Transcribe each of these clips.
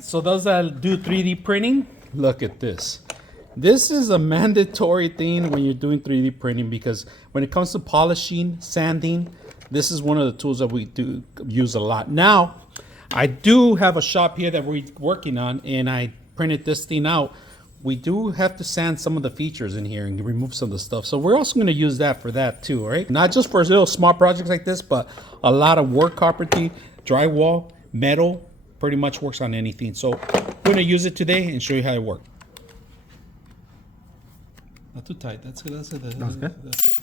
So those that do 3D printing, look at this. This is a mandatory thing when you're doing 3D printing, because when it comes to polishing, sanding, this is one of the tools that we do use a lot. Now, I do have a shop here that we're working on, and I printed this thing out. We do have to sand some of the features in here and remove some of the stuff. So we're also going to use that for that too, right? Not just for little small projects like this, but a lot of work carpentry, drywall, metal, pretty much works on anything. So we're going to use it today and show you how it works. Not too tight. That's good. That's good. That's good. That's good.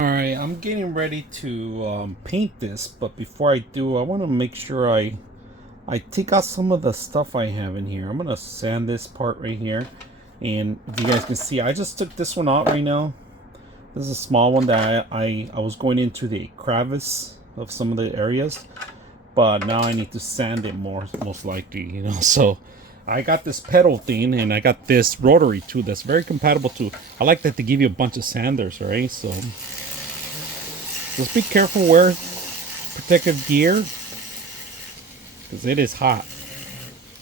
Alright, I'm getting ready to paint this, but before I do, I want to make sure I take out some of the stuff I have in here. I'm going to sand this part right here, and if you guys can see, I just took this one out right now. This is a small one that I was going into the crevice of some of the areas, but now I need to sand it more, most likely, you know. So I got this pedal thing, and I got this rotary too that's very compatible too. I like that they give you a bunch of sanders, right? So just be careful, wear protective gear, because it is hot.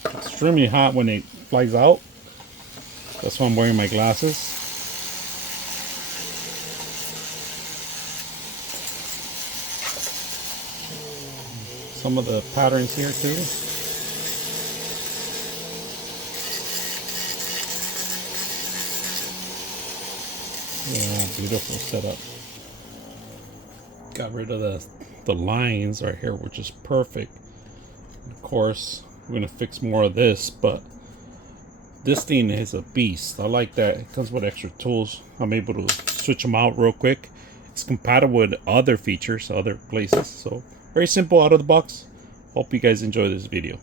Extremely hot when it flies out. That's why I'm wearing my glasses. Some of the patterns here too. Yeah, beautiful setup. Got rid of the lines right here, which is perfect. Of course, we're gonna fix more of this, but this thing is a beast. I like that it comes with extra tools. I'm able to switch them out real quick. It's compatible with other features, other places. So very simple out of the box. Hope you guys enjoy this video.